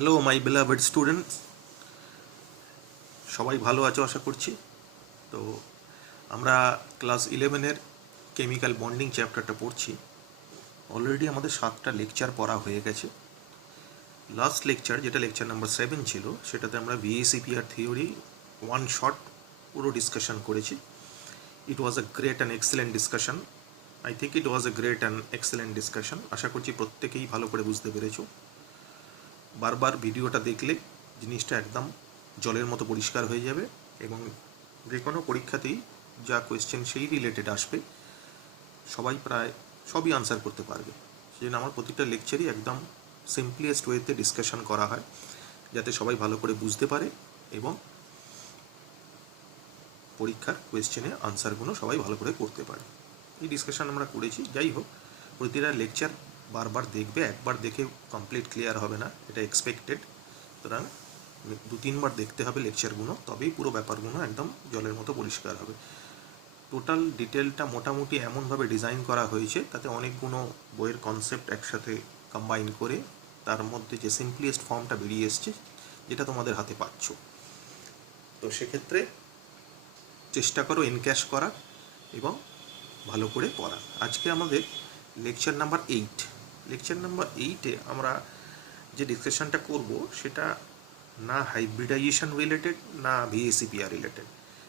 Hello my বেলাভেড students, সবাই ভালো আছো আশা করছি। তো আমরা ক্লাস 11-এর কেমিক্যাল বন্ডিং চ্যাপ্টারটা পড়ছি। অলরেডি আমাদের 7টা লেকচার পড়া হয়ে গেছে। লাস্ট লেকচার, যেটা লেকচার নাম্বার 7 ছিল, সেটাতে আমরা ভিএসিপিআর থিওরি ওয়ান শট পুরো ডিসকাশন করেছি। It was a great and excellent discussion. I think it was a great and excellent discussion. আশা করছি প্রত্যেকেই ভালো করে বুঝতে পেরেছো। বারবার ভিডিওটা দেখলে জিনিসটা একদম জলের মতো পরিষ্কার হয়ে যাবে এবং যে কোনো পরীক্ষাতেই যা কোয়েশ্চেন সেই রিলেটেড আসবে সবাই প্রায় সবই আনসার করতে পারবে। সেই জন্য আমার প্রতিটা লেকচারই একদম সিম্পলিয়েস্ট ওয়েতে ডিসকাশন করা হয়, যাতে সবাই ভালো করে বুঝতে পারে এবং পরীক্ষার কোয়েশ্চেনে আনসারগুলো সবাই ভালো করে করতে পারে। এই ডিসকাশন আমরা করেছি। যাই হোক, প্রতিটা লেকচার বারবার দেখবে, একবার দেখে কমপ্লিট ক্লিয়ার হবে না, এটা এক্সপেক্টেড। সুতরাং 2-3 বার দেখতে হবে লেকচারগুলো, তবেই পুরো ব্যাপারগুলো একদম জলের মতো পরিষ্কার হবে। টোটাল ডিটেলটা মোটামুটি এমনভাবে ডিজাইন করা হয়েছে, তাতে অনেকগুলো বইয়ের কনসেপ্ট একসাথে কম্বাইন করে তার মধ্যে যে সিম্পলিয়েস্ট ফর্মটা বেরিয়ে এসছে, যেটা তোমাদের হাতে পাচ্ছ। তো সেক্ষেত্রে চেষ্টা করো এনক্যাশ করার এবং ভালো করে পড়া। আজকে আমাদের লেকচার নাম্বার 8। লেকচার নাম্বার 8-এ আমরা যে ডিসকাশনটা করব সেটা না হাইব্রিডাইজেশন রিলেটেড না ভিএসিপিআর রিলেটেড।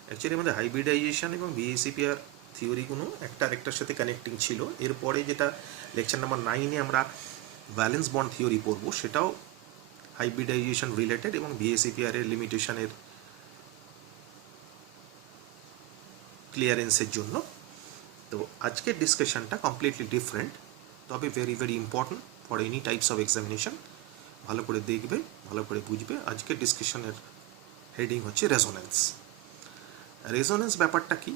অ্যাকচুয়ালি আমাদের হাইব্রিডাইজেশন এবং ভিএসিপিআর থিওরিগুলো একটা আরেকটার সাথে কানেক্টিং ছিল। এরপরে যেটা লেকচার নাম্বার 9-এ আমরা ভ্যালেন্স বন্ড থিওরি পড়ব, সেটাও হাইব্রিডাইজেশন রিলেটেড এবং ভিএসিপিআরের লিমিটেশনের ক্লিয়ারেন্সের জন্য। তো আজকের ডিসকাশনটা কমপ্লিটলি ডিফারেন্ট, তবে very very important for any types of examination. ভালো করে দেখবে, ভালো করে বুঝবে। আজকের ডিসকাশনের হেডিং হচ্ছে রেজোনেন্স। রেজোনেন্স ব্যাপারটা কি?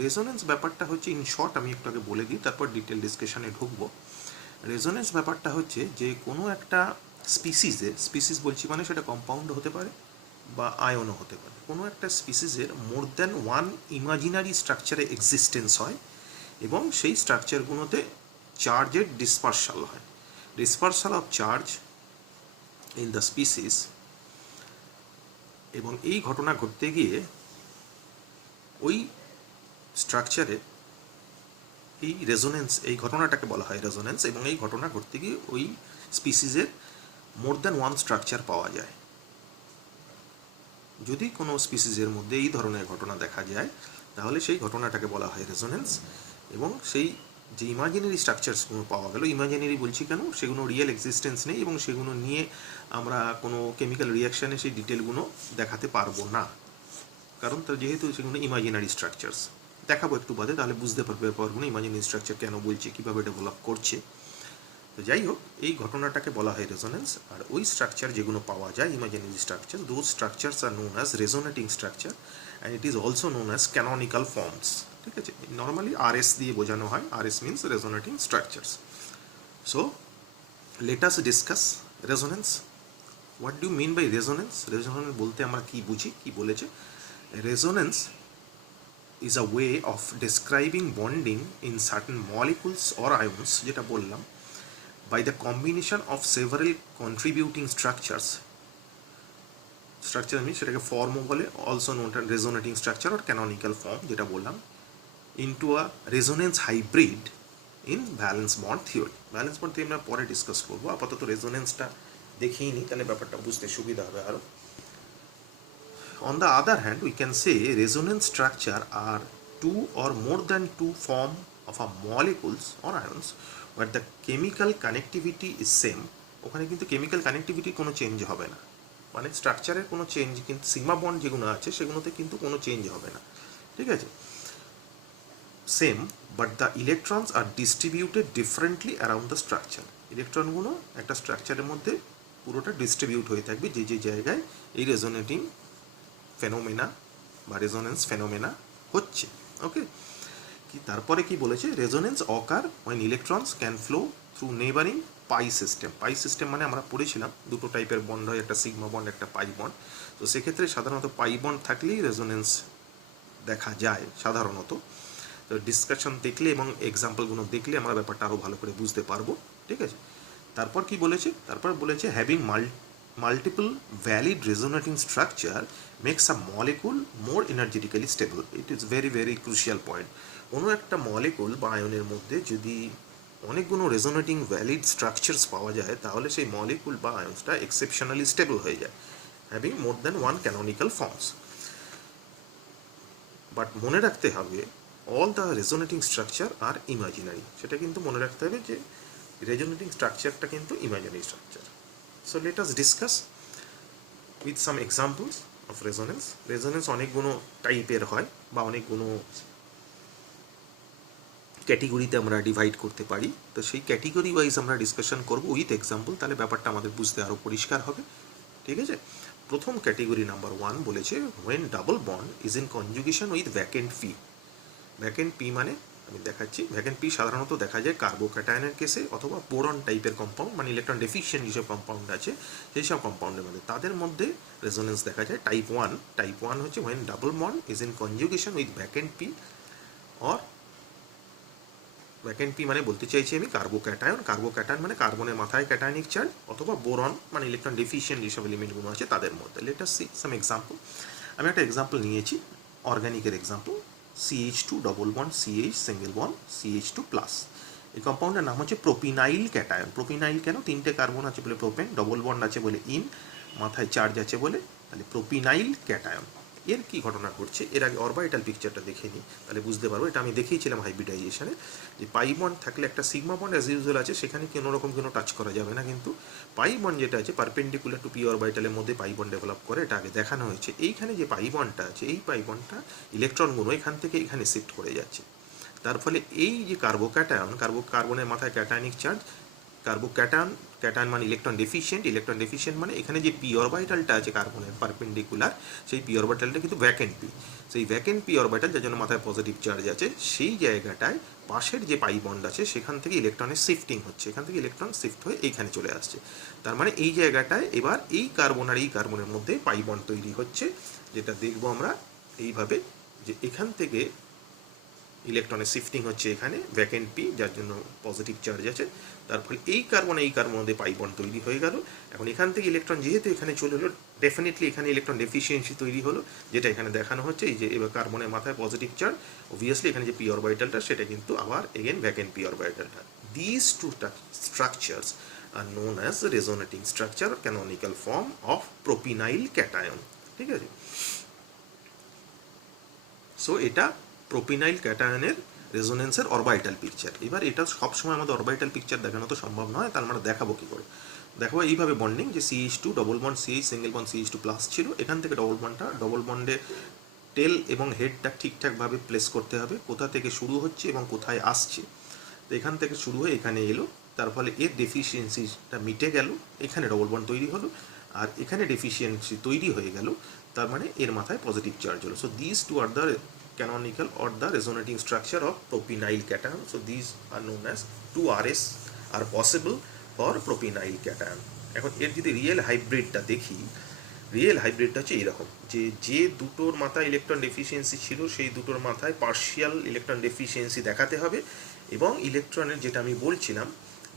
রেজোনেন্স ব্যাপারটা হচ্ছে, ইন শর্ট আমি একটু আগে বলে দিই, তারপর ডিটেল ডিসকাশনে ঢুকবো। রেজোনেন্স ব্যাপারটা হচ্ছে যে কোনো একটা স্পিসিস বলছি মানে সেটা কম্পাউন্ড হতে পারে বা আয়নও হতে পারে। কোনো একটা স্পিসিসের মোর দ্যান ওয়ান ইমাজিনারি স্ট্রাকচারে এক্সিস্টেন্স হয় এবং সেই স্ট্রাকচারগুলোতে চার্জের ডিসপার্সাল হয়। Dispersal of charge in the species, এবং এই ঘটনা ঘটতে গিয়ে ওই স্ট্রাকচারে এই রেজোনেন্স, এই ঘটনাটাকে বলা হয় রেজোনেন্স, এবং এই ঘটনা ঘটতে গিয়ে ওই স্পিসিসের মোর দ্যান ওয়ান স্ট্রাকচার পাওয়া যায়। যদি কোনো স্পিসিসের মধ্যে এই ধরনের ঘটনা দেখা যায় তাহলে সেই ঘটনাটাকে বলা হয় রেজোনেন্স। এবং সেই যে ইমাজিনারি স্ট্রাকচারসগুলো পাওয়া গেল, ইমাজিনারি বলছি কেন, সেগুলো রিয়েল এক্সিস্টেন্স নেই এবং সেগুলো নিয়ে আমরা কোনো কেমিক্যাল রিয়াকশানে সেই ডিটেলগুলো দেখাতে পারবো না, কারণ তার যেহেতু সেগুলো ইমাজিনারি স্ট্রাকচারস। দেখাবো একটু বাদে, তাহলে বুঝতে পারবে ব্যাপারগুলো ইমাজিনারি স্ট্রাকচার কেন বলছি, কীভাবে ডেভেলপ করছে। তো যাই হোক, এই ঘটনাটাকে বলা হয় রেজোনেন্স। আর ওই স্ট্রাকচার যেগুলো পাওয়া যায় imaginary structure, those structures are known as resonating structure and it is also known as canonical forms. ঠিক আছে, নর্মালি আরএস দিয়ে বোঝানো হয়। RS means resonating structures. So let us discuss resonance. What do mean by resonance? Resonance বলতে আমরা কি বুঝি, কি বলেছে? Resonance is a way of describing bonding in certain molecules or ions, যেটা বললাম, by the combination of several contributing structures আমি সেটাকে ফর্মও বলে, also known as resonating structure or canonical form, যেটা বললাম, into a resonance hybrid in valence bond theory. Valence bond theory আমরা পরে discuss করবো, আপাতত রেজোনেন্সটা দেখিয়ে নিই, তাহলে ব্যাপারটা বুঝতে সুবিধা হবে আরও। On the other hand, we can say resonance structure are two or more than two form of a molecules or ions where the chemical connectivity is same. ওখানে কিন্তু কেমিক্যাল কানেক্টিভিটি কোনো চেঞ্জ হবে না, মানে স্ট্রাকচারের কোনো চেঞ্জ, কিন্তু sigma bond যেগুলো আছে সেগুলোতে কিন্তু কোনো চেঞ্জ হবে না। ঠিক আছে, same, but the electrons are distributed differently around the structure. ইলেকট্রনগুলো একটা স্ট্রাকচারের মধ্যে পুরোটা ডিস্ট্রিবিউট হয়ে থাকবে যে যে জায়গায় এই রেজোনেটিং ফেনোমেনা বা রেজোনেন্স ফেনোমেনা হচ্ছে। ওকে, কি তারপরে কি বলেছে? Resonance occur when electrons can flow through neighbouring pi system. Pi system মানে আমরা পড়েছিলাম দুটো টাইপের বন্ড হয়, একটা সিগমা বন্ড, একটা পাই বন্ড। তো সেক্ষেত্রে সাধারণত পাই বন্ড থাকলেই রেজোনেন্স দেখা যায় সাধারণত। তো ডিসকাশন দেখলে এবং এক্সাম্পলগুলো দেখলে আমরা ব্যাপারটা আরও ভালো করে বুঝতে পারবো। ঠিক আছে, তারপর কি বলেছে? তারপর বলেছে having multiple valid resonating structure makes a molecule more energetically stable. It is very very crucial point. কোনো একটা মলিকুল বা আয়নের মধ্যে যদি অনেকগুলো রেজোনেটিং ভ্যালিড স্ট্রাকচারস পাওয়া যায় তাহলে সেই মলিকুল বা আয়নসটা এক্সেপশনালি স্টেবল হয়ে যায়, having more than one canonical forms. But মনে রাখতে হবে all the resonating structure are imaginary, সেটা কিন্তু মনে রাখতে হবে যে রেজোনেটিং স্ট্রাকচারটা কিন্তু imaginary structure. So let us discuss with some examples of resonance. Resonance অনেকগুলো টাইপের হয় বা অনেকগুলো ক্যাটেগরিতে আমরা ডিভাইড করতে পারি, তো সেই ক্যাটেগরি ওয়াইজ আমরা ডিসকাশন করব উইথ এক্সাম্পল, তাহলে ব্যাপারটা আমাদের বুঝতে আরও পরিষ্কার হবে। ঠিক আছে, প্রথম ক্যাটেগরি নাম্বার 1 বলেছে when double bond is in conjugation with vacant P. Vacant P মানে আমি দেখাচ্ছি, ভ্যাকেন্ট পি সাধারণত দেখা যায় কার্বোক্যাটায়নের কেসে অথবা বোরন টাইপের কম্পাউন্ড, মানে ইলেকট্রন ডেফিশিয়েন্ট যেসব কম্পাউন্ড আছে সেই সব কম্পাউন্ডের মধ্যে তাদের মধ্যে রেজোনেন্স দেখা যায় টাইপ 1। টাইপ 1 হচ্ছে when double bond is in conjugation with vacant P, or vacant P মানে বলতে চাইছি আমি কার্বোক্যাটায়ন। কার্বোক্যাটায়ন মানে কার্বনের মাথায় ক্যাটায়নিক চার্জ, অথবা বোরন মানে ইলেকট্রন ডেফিশিয়েন্ট যেসব এলিমেন্টগুলো আছে তাদের মধ্যে। Let us see some example. আমি একটা এক্সাম্পল নিয়েছি, অর্গানিকের example, CH2 double bond CH single bond CH2 plus. এই কম্পাউন্ডের নাম হচ্ছে প্রোপিনাইল ক্যাটায়ন। প্রোপিনাইল কেন? 3টে কার্বন আছে বলে প্রোপেন, ডবল বন্ড আছে বলে ইন, মাথায় চার্জ আছে বলে, তাহলে প্রোপিনাইল ক্যাটায়ন। এর কি ঘটনা ঘটছে, এর আগে অরবাইটাল পিকচারটা দেখে নিই, তাহলে বুঝতে পারবো। এটা আমি দেখিয়েছিলাম হাইব্রিডাইজেশনে, যে পাই বন্ড থাকলে একটা সিগমা বন্ড অ্যাজ ইউজুয়াল আছে, সেখানে কোনো রকম কোনো টাচ করা যাবে না, কিন্তু পাই বন্ড যেটা আছে পারপেন্ডিকুলার টু পি অরবাইটালের মধ্যে পাই বন্ড ডেভেলপ করে, এটা আগে দেখানো হয়েছে। এইখানে যে পাই বন্ডটা আছে, এই পাই বন্ডটা ইলেকট্রনগুলো এখান থেকে এখানে শিফট করে যাচ্ছে, তার ফলে এই যে কার্বোক্যাটায়ন, কার্বনের মাথায় ক্যাটায়নিক চার্জ, ক্যাটায়ন মানে ইলেকট্রন ডেফিশিয়েন্ট মানে এখানে যে পি অরবাইটালটা আছে কার্বনের পারপেন্ডিকুলার, সেই পি অরবাইটালটা কিন্তু ভ্যাকেন্ট পি। সেই ভ্যাকেন্ট পি অরবাইটাল যার জন্য মাথায় পজিটিভ চার্জ আছে, সেই জায়গাটায় পাশের যে পাই বন্ড আছে সেখান থেকে ইলেকট্রনের শিফটিং হচ্ছে, এখান থেকে ইলেকট্রন শিফট হয়ে এইখানে চলে আসছে। তার মানে এই জায়গাটায় এবার এই কার্বন আর এই কার্বনের মধ্যে পাই বন্ড তৈরি হচ্ছে, যেটা দেখবো আমরা এইভাবে, যে এখান থেকে ইলেকট্রনের শিফটিং হচ্ছে এখানে ভ্যাকেন্ট পি, যার জন্য পজিটিভ চার্জ আছে, তার ফলে এই কার্বন মধ্যে পাই বন্ড তৈরি হয়ে গেল। এখন এখান থেকে ইলেকট্রন যেহেতু এখানে চলে এলো, ডেফিনেটলি এখানে ইলেকট্রন ডেফিসিয়েন্সি তৈরি হলো, যেটা এখানে দেখানো হচ্ছে। এই যে এবার কার্বনের মাথায় পজিটিভ চার্জ, অবভিয়াসলি এখানে যে পি অরবাইটালটা সেটা কিন্তু আবার এগেন ভ্যাকেন্ট পি অরবাইটালটা। This two structures are known as resonating structure, canonical form of propenyl cation. ঠিক আছে, সো এটা প্রোপিনাইল ক্যাটায়নের রেজোনেন্সের অরবাইটাল পিকচার। এবার এটা সবসময় আমাদের অরবাইটাল পিকচার দেখানো তো সম্ভব নয়, তার মানে দেখাবো কী করে? দেখাবো এইভাবে বন্ডিং, যে CH2 double bond CH single bond CH2 plus ছিল, এখান থেকে ডবল বন্ডে টেল এবং হেডটা ঠিকঠাকভাবে প্লেস করতে হবে, কোথা থেকে শুরু হচ্ছে এবং কোথায় আসছে। তো এখান থেকে শুরু হয়ে এখানে এলো, তার ফলে এর ডেফিসিয়েন্সিটা মিটে গেল, এখানে ডবল বন্ড তৈরি হলো, আর এখানে ডেফিসিয়েন্সি তৈরি হয়ে গেল, তার মানে এর মাথায় পজিটিভ চার্জ হলো। So this two are the canonical or the resonating structure of propenyl cation. So these are known as 2RS are possible for propenyl cation. এখন এর যদি রিয়েল হাইব্রিডটা দেখি, রিয়েল হাইব্রিডটা হচ্ছে এরকম, যে দুটোর মাথায় ইলেকট্রন ডেফিসিয়েন্সি ছিল সেই দুটোর মাথায় পার্শিয়াল ইলেকট্রন ডেফিসিয়েন্সি দেখাতে হবে, এবং ইলেকট্রনের যেটা আমি বলছিলাম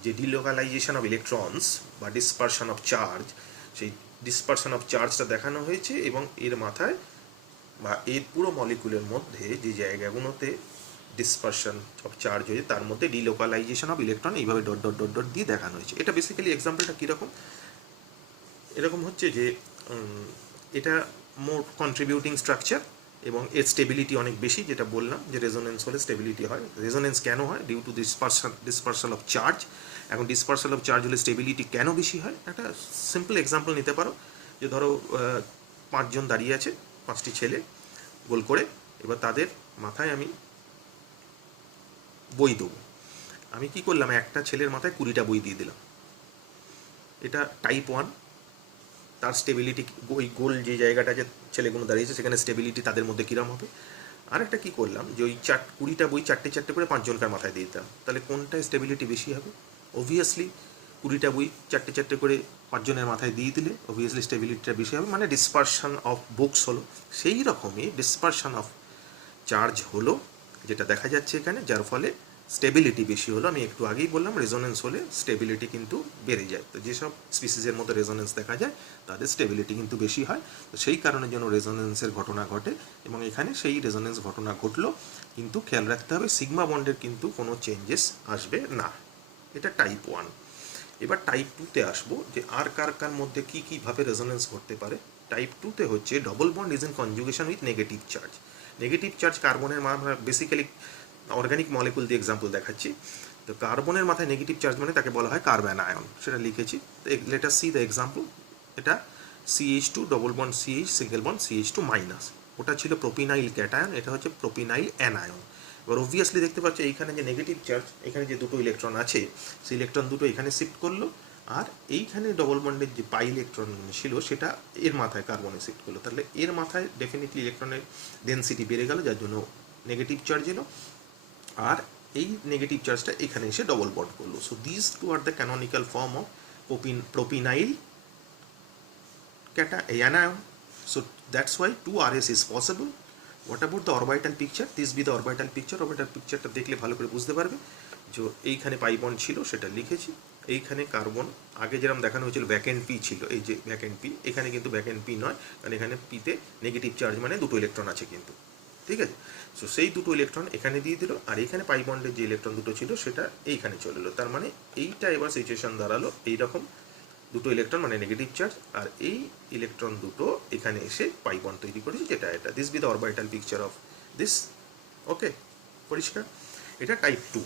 যে ডিলোকালাইজেশন অফ ইলেকট্রনস বা ডিসপারশন অফ চার্জ, সেই ডিসপারশন অফ চার্জটা দেখানো হয়েছে, এবং এর মাথায় বা এর পুরো মলিকুলের মধ্যে যে জায়গাগুলোতে ডিসপারশন অফ চার্জ হয়েছে তার মধ্যে ডিলোকালাইজেশন অফ ইলেকট্রন এইভাবে ডট ডট ডট ডট দিয়ে দেখানো হয়েছে। এটা বেসিক্যালি এক্সাম্পলটা কীরকম, এরকম হচ্ছে যে এটা মোর কন্ট্রিবিউটিং স্ট্রাকচার এবং এর স্টেবিলিটি অনেক বেশি, যেটা বললাম যে রেজোনেন্স হলে স্টেবিলিটি হয়। রেজোনেন্স কেন হয়? Due to dispersion of charge. এখন ডিসপারশন অফ চার্জ হলে স্টেবিলিটি কেন বেশি হয়? একটা সিম্পল এক্সাম্পল নিতে পারো, যে ধরো 5 জন দাঁড়িয়ে আছে, 5টি ছেলে গোল করে, এবার তাদের মাথায় আমি বই দেবো। আমি কি করলাম, একটা ছেলের মাথায় 20টা বই দিয়ে দিলাম, এটা টাইপ 1। তার স্টেবিলিটি, ওই গোল যে জায়গাটা যে ছেলেগুলো দাঁড়িয়েছে সেখানে স্টেবিলিটি তাদের মধ্যে কীরকম হবে। আরেকটা কী করলাম, যে ওই 20টা বই চারটে করে 5 জনকার মাথায় দিয়ে দিতাম, তাহলে কোনটায় স্টেবিলিটি বেশি হবে? অবভিয়াসলি 20টা বই চারটে করে 5 জনের মাথায় দিয়ে দিলে অবভিয়াসলি স্টেবিলিটিটা বেশি হবে, মানে ডিসপারশন অফ বুকস হলো। সেই রকমই ডিসপারশন অফ চার্জ হলো, যেটা দেখা যাচ্ছে এখানে, যার ফলে স্টেবিলিটি বেশি হলো, আমি একটু আগেই বললাম রেজোনেন্স হলে স্টেবিলিটি কিন্তু বেড়ে যায়। তো যেসব স্পিসিসের মধ্যে রেজোনেন্স দেখা যায় তাদের স্টেবিলিটি কিন্তু বেশি হয়। তো সেই কারণের জন্য রেজোনেন্সের ঘটনা ঘটে, এবং এখানে সেই রেজোনেন্স ঘটনা ঘটলো, কিন্তু খেয়াল রাখতে হবে সিগমা বন্ডের কিন্তু কোনো চেঞ্জেস আসবে না। এটা টাইপ 1। এবার টাইপ 2তে আসবো, যে আর কার কার মধ্যে কী কীভাবে রেজোনেন্স ঘটতে পারে। টাইপ 2তে হচ্ছে double bond is in conjugation with negative charge. Negative charge কার্বনের, আমরা বেসিক্যালি অর্গানিক মলিকুল দিয়ে এক্সাম্পল দেখাচ্ছি। তো কার্বনের মাথায় নেগেটিভ চার্জ মানে তাকে বলা হয় কার্বন আয়ন, সেটা লিখেছি। Late us see the example. এটা CH2 double bond CH single bond CH2 minus, ওটা ছিল প্রোপিনাইল ক্যাটায়ন, এটা হচ্ছে প্রোপিনাইল অ্যানায়ন। এবার অবভিয়াসলি দেখতে পাচ্ছি এইখানে যে নেগেটিভ চার্জ, এখানে যে দুটো ইলেকট্রন আছে, সেই ইলেকট্রন দুটো এখানে শিফট করলো, আর এইখানে ডবল বন্ডের যে পাই ইলেকট্রন ছিল সেটা এর মাথায় কার্বনে শিফট করলো। তাহলে এর মাথায় ডেফিনেটলি ইলেকট্রনের ডেন্সিটি বেড়ে গেল, যার জন্য নেগেটিভ চার্জ এলো, আর এই নেগেটিভ চার্জটা এখানে এসে ডবল বন্ড করলো। So this two are the canonical form of propenyl anion. So that's why 2RS is possible. What about the orbital picture? This be the orbital picture. Orbital pictureটা দেখলে ভালো করে বুঝতে পারবে। যে এইখানে পাই বন্ড ছিল সেটা লিখেছি, এইখানে কার্বন আগে যেরকম দেখানো হয়েছিল ভ্যাকেন্ট পি ছিল, এই যে ভ্যাকেন্ট পি, এখানে কিন্তু ভ্যাকেন্ট পি নয়, কারণ এখানে পিতে নেগেটিভ চার্জ মানে দুটো ইলেকট্রন আছে কিন্তু, ঠিক আছে। সো সেই দুটো ইলেকট্রন এখানে দিয়ে দিল, আর এখানে পাই বন্ডের যে ইলেকট্রন দুটো ছিল সেটা এইখানে চলে এলো। তার মানে এইটা এবার সিচুয়েশন দাঁড়ালো এইরকম, দুটো ইলেকট্রন মানে নেগেটিভ চার্জ, আর এই ইলেকট্রন দুটো এখানে এসে পাই বন্ড তৈরি করেছে, যেটা এটা। This be the orbital picture of this. Okay, পরিষ্কার? এটা টাইপ 2।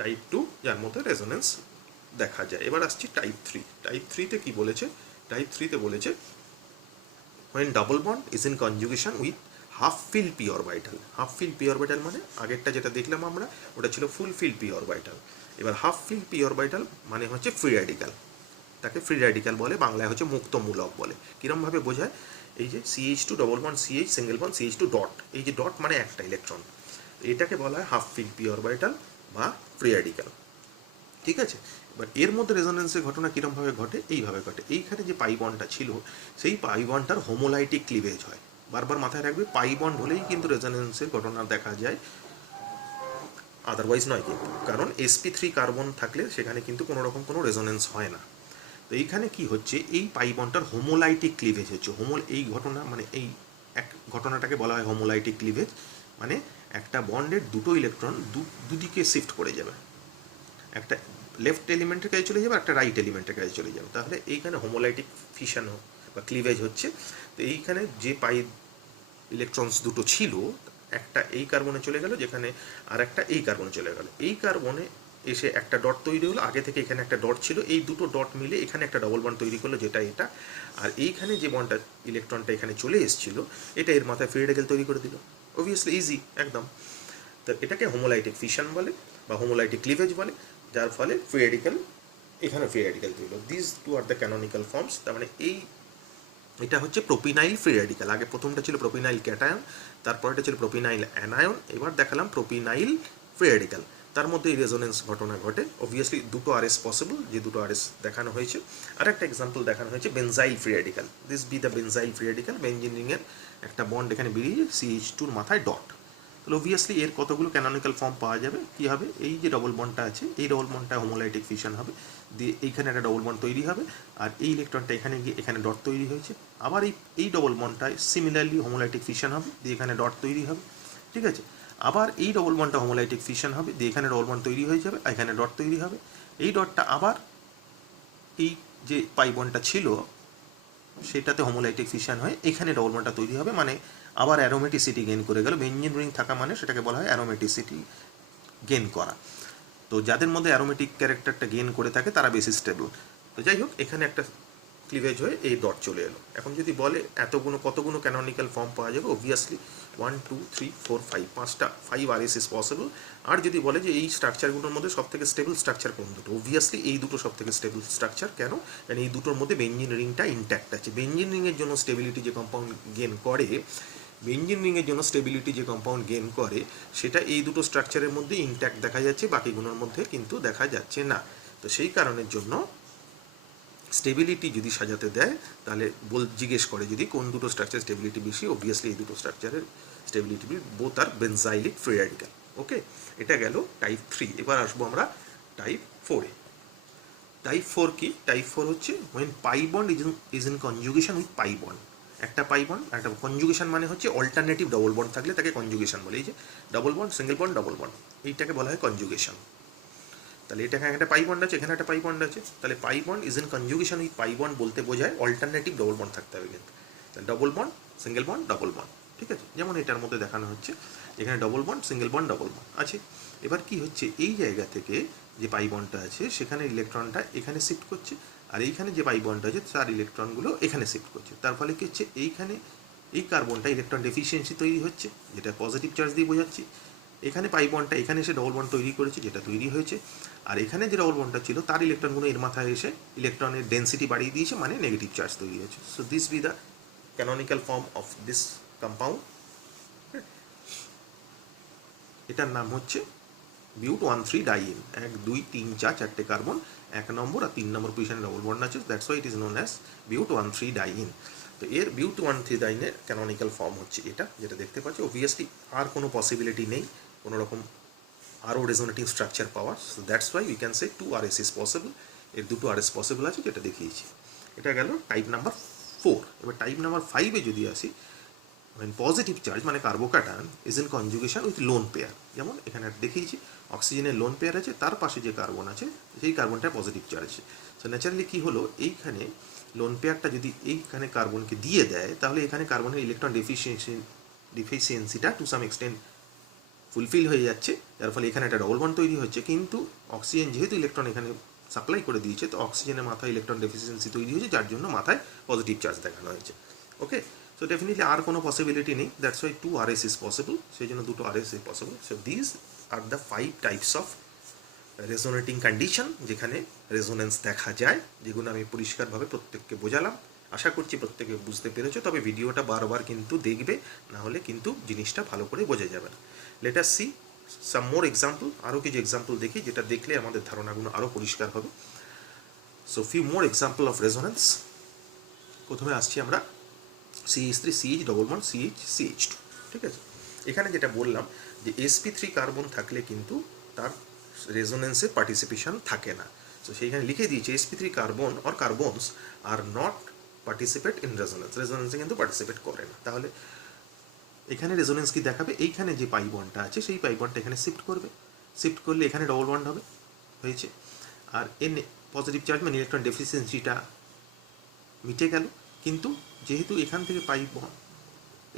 টাইপ 2 যার মধ্যে রেজোনেন্স দেখা যায়। এবার আসছি টাইপ 3। টাইপ 3তে কি বলেছে? টাইপ 3তে বলেছে when double bond is in conjugation with half filled p orbital. Half fill p orbital মানে আগেরটা যেটা দেখলাম আমরা ওটা ছিল ফুল ফিল p orbital। এবার হাফ ফিল p orbital মানে হচ্ছে ফ্রি র্যাডিক্যাল, তাকে ফ্রি র্যাডিক্যাল বলে, বাংলায় হচ্ছে মুক্তমূলক বলে। কীরমভাবে বোঝায়? এই যে CH2 double bond CH single bond CH2 dot, এই যে ডট মানে একটা ইলেকট্রন, এটাকে বলা হয় হাফ ফিল p orbital বা ফ্রি র্যাডিক্যাল, ঠিক আছে। এবার এর মধ্যে রেজোনেন্সের ঘটনা কীরমভাবে ঘটে? এইভাবে ঘটে। এইখানে যে পাই বন্ডটা ছিল সেই পাই বন্ডটার হোমোলাইটিক ক্লিভেজ হয়। বারবার মাথায় রাখবে, পাই বন্ড হলেই কিন্তু রেজোনেন্সের ঘটনা দেখা যায়, আদারওয়াইজ নয় কিন্তু। কারণ sp3 কার্বন থাকলে সেখানে কিন্তু কোনো রকম কোনো রেজোনেন্স হয় না। তো এইখানে কি হচ্ছে, এই পাই বন্ডটার হোমোলাইটিক ক্লিভেজ হচ্ছে। এই ঘটনা মানে এই এক ঘটনাটাকে বলা হয় হোমোলাইটিক ক্লিভেজ, মানে একটা বন্ডের দুটো ইলেকট্রন দুদিকে শিফট করে যাবে, একটা লেফট এলিমেন্টের কাছে চলে যাবে, একটা রাইট এলিমেন্টের কাছে চলে যাবে। তাহলে এইখানে হোমোলাইটিক ফিশন বা ক্লিভেজ হচ্ছে। তো এইখানে যে পাই ইলেকট্রনস দুটো ছিল, একটা এই কার্বনে চলে গেল, যেখানে আর একটা এই কার্বনে চলে গেল। এই কার্বনে এসে একটা ডট তৈরি হলো, আগে থেকে এখানে একটা ডট ছিল, এই দুটো ডট মিলে এখানে একটা ডবল বন্ড তৈরি করলো, যেটা এটা। আর এইখানে যে বন্ডটা ইলেকট্রনটা এখানে চলে এসেছিল, এটা এর মাথায় ফ্রি র্যাডিক্যাল তৈরি করে দিল। অবভিয়াসলি ইজি একদম। তো এটাকে হোমোলাইটিক ফিশন বলে বা হোমোলাইটিক ক্লিভেজ বলে, যার ফলে ফ্রি র্যাডিক্যাল, এখানে ফ্রি র্যাডিক্যাল তৈরি হলো। This two are the canonical forms. তার মানে এটা হচ্ছে প্রোপিনাইল ফ্রি র্যাডিক্যাল। আগে প্রথমটা ছিল প্রোপিনাইল ক্যাটায়ন, তারপর এটা ছিল প্রোপিনাইল অ্যানায়ন, এবার দেখালাম প্রোপিনাইল ফ্রি র্যাডিক্যাল। তার মধ্যে এই রেজোনেন্স ঘটনা ঘটে। অবভিয়াসলি দুটো RS পসিবল, যে দুটো RS দেখানো হয়েছে। আর একটা এক্সাম্পল দেখানো হয়েছে benzyl free radical. This be the benzyl free radical. Benzene রিংয়ের একটা বন্ড এখানে বেরিয়ে CH2-র মাথায় ডট। তাহলে অবভিয়াসলি এর কতগুলো ক্যানোনিক্যাল ফর্ম পাওয়া যাবে। কী হবে? এই যে ডবল বন্ডটা আছে, এই ডবল বন্ডটা হোমোলাইটিক ফিশন হবে, দিয়ে এইখানে একটা ডবল বন্ড তৈরি হবে, আর এই ইলেকট্রনটা এখানে গিয়ে এখানে ডট তৈরি হয়েছে। আবার এই ডবল বন্ডটায় সিমিলারলি হোমোলাইটিক ফিশন হবে, দিয়ে এখানে ডট তৈরি হবে, ঠিক আছে। আবার এই ডবল বন্ডটা হোমোলাইটিক ফিশন হবে, দিয়ে এখানে ডবল বন্ড তৈরি হয়ে যাবে, এখানে ডট তৈরি হবে। এই ডটটা আবার এই যে পাই বন্ডটা ছিল সেটাতে হোমোলাইটিক ফিশন হয়ে এখানে ডবল বন্ডটা তৈরি হবে, মানে আবার অ্যারোমেটিসিটি গেন করে গেল। বেনজিন রিং থাকা মানে সেটাকে বলা হয় অ্যারোমেটিসিটি গেন করা। তো যাদের মধ্যে অ্যারোমেটিক ক্যারেক্টারটা গেন করে থাকে তারা বেশি স্টেবল। তো যাই হোক, এখানে একটা ক্লিভেজ হয়ে এই ডট চলে এলো। এখন যদি বলে কতগুলো ক্যানোনিক্যাল ফর্ম পাওয়া যাবে, অবভিয়াসলি 1 2 3 4 5 5টা 5 RS ইজ পসিবল। আর যদি বলে যে এই স্ট্রাকচারগুলোর মধ্যে সবথেকে স্টেবল স্ট্রাকচার কোন দুটো, অবভিয়াসলি এই দুটো সবথেকে স্টেবল স্ট্রাকচার। কেন? কারণ এই দুটোর মধ্যে বেনজিন রিংটা ইন্ট্যাক্ট আছে। বেনজিন রিংয়ের জন্য স্টেবিলিটি যে কম্পাউন্ড গেন করে, সেটা এই দুটো স্ট্রাকচারের মধ্যে ইন্ট্যাক্ট দেখা যাচ্ছে, বাকিগুলোর মধ্যে কিন্তু দেখা যাচ্ছে না। তো সেই কারণের জন্য স্টেবিলিটি যদি সাজাতে দেয়, তাহলে জিজ্ঞেস করে যদি কোন দুটো স্ট্রাকচার স্টেবিলিটি বেশি, অবভিয়াসলি এই দুটো স্ট্রাকচারের স্টেবিলিটি বোথ আর বেনজাইলিক ফ্রি র্যাডিক্যাল। ওকে, এটা গেল টাইপ 3। এবার আসবো আমরা টাইপ 4-এ। টাইপ 4 কি? টাইপ 4 হচ্ছে when pi bond is in conjugation with pi bond। একটা পাই বন্ড, একটা কনজুগেশন মানে হচ্ছে অল্টারনেটিভ ডবল বন্ড থাকলে তাকে কনজুগেশন বলে। এই যে double bond, single bond, double bond, এইটাকে বলা হয় কনজুগেশন। তাহলে এটা একটা পাই বন্ড আছে, এখানে একটা পাই বন্ড আছে, তাহলে pi bond is in conjugation with pi bond বলতে বোঝায় অল্টারনেটিভ ডবল বন্ড থাকতে হবে কিন্তু। তাহলে double bond, single bond, double bond, ঠিক আছে? যেমন এটার মধ্যে দেখানো হচ্ছে, এখানে double bond, single bond, double bond আছে। এবার কি হচ্ছে, এই জায়গা থেকে যে পাই বন্ডটা আছে সেখানে ইলেকট্রনটা এখানে শিফট করছে, আর এইখানে যে পাই বন্ডটা আছে তার ইলেকট্রনগুলো এখানে শিফট করছে। তার ফলে কি হচ্ছে, এইখানে এই কার্বনটা ইলেকট্রন ডেফিসিয়েন্সি তৈরি হচ্ছে, যেটা পজিটিভ চার্জ দিয়ে বোঝাচ্ছি। এখানে পাই বন্ডটা এখানে এসে ডবল বন্ড তৈরি করেছে, যেটা তৈরি হয়েছে। আর এখানে যে ডবল বন্ডটা ছিল তার ইলেকট্রনগুলো এর মাথায় এসে ইলেকট্রনের ডেন্সিটি বাড়িয়ে দিয়েছে, মানে নেগেটিভ চার্জ তৈরি হয়েছে। So this be the canonical form of this compound. এটার নাম হচ্ছে বিউট 1,3 ডাইইন। 1 2 3 4 চারটে কার্বন, 1 নম্বর আর 3 নম্বর পজিশনে ডবল বন্ড আছে, that's why it is known as buta 1,3 diene. তো এর বিউট 1,3 ডাইনের ক্যানোনিক্যাল ফর্ম হচ্ছে এটা, যেটা দেখতে পাচ্ছি। অবভিয়াসলি আর কোনো পসিবিলিটি নেই কোনো রকম আরও resonating structure power, so that's why we can say 2 RS is possible. এর 2টো RS পসিবল আছে, যেটা দেখিয়েছি। এটা গেল টাইপ নাম্বার 4। এবার টাইপ নাম্বার 5-এ যদি আসি, when positive charge মানে carbocation is in conjugation with lone pair. যেমন এখানে দেখিয়েছি, অক্সিজেনের লোন পেয়ার আছে, তার পাশে যে কার্বন আছে সেই কার্বনটা পজিটিভ চার্জ। সো ন্যাচারালি কী হলো, এইখানে লোন পেয়ারটা যদি এইখানে কার্বনকে দিয়ে দেয়, তাহলে এখানে কার্বনের ইলেকট্রন ডেফিসিয়েন্সিটা টু সাম এক্সটেন্ট ফুলফিল হয়ে যাচ্ছে, যার ফলে এখানে একটা ডবল বন্ড তৈরি হচ্ছে। কিন্তু অক্সিজেন যেহেতু ইলেকট্রন এখানে সাপ্লাই করে দিয়েছে, তো অক্সিজেনের মাথায় ইলেকট্রন ডেফিসিয়েন্সি তৈরি হয়েছে, যার জন্য মাথায় পজিটিভ চার্জ দেখানো হয়েছে। ওকে, সো ডেফিনেটলি আর কোনো পসিবিলিটি নেই, that's why 2 RS is possible, সেই জন্য 2টো RS is possible. So this are the 5 types of resonating condition যেখানে রেজোনেন্স দেখা যায়, যেগুলো আমি পরিষ্কারভাবে প্রত্যেককে বোঝালাম। আশা করছি প্রত্যেকে বুঝতে পেরেছো, তবে ভিডিওটা বারবার কিন্তু দেখবে, না হলে কিন্তু জিনিসটা ভালো করে বোঝা যাবে না। লেট আস সি সাম মোর এক্সাম্পল, আরও কিছু এক্সাম্পল দেখি, যেটা দেখলে আমাদের ধারণাগুলো আরও পরিষ্কার হবে। So few more example of resonance. প্রথমে আসছি আমরা CH3 CH double bond CH CH2, ঠিক আছে? এখানে যেটা বললাম যে sp3 কার্বন থাকলে কিন্তু তার রেজোনেন্সে পার্টিসিপেশন থাকে না। তো সেইখানে লিখে দিয়েছে sp3 carbon or carbons are not participate in resonance, রেজোনেন্সে কিন্তু পার্টিসিপেট করে না। তাহলে এখানে রেজোনেন্স কি দেখাবে, এইখানে যে পাই বন্ডটা আছে সেই পাই বন্ডটা এখানে শিফট করবে, শিফট করলে এখানে ডবল বন্ড হবে, হয়েছে। আর এন পজিটিভ চার্জ মানে ইলেকট্রন ডেফিসিয়েন্সিটা মিটে গেল। কিন্তু যেহেতু এখান থেকে পাই বন্ড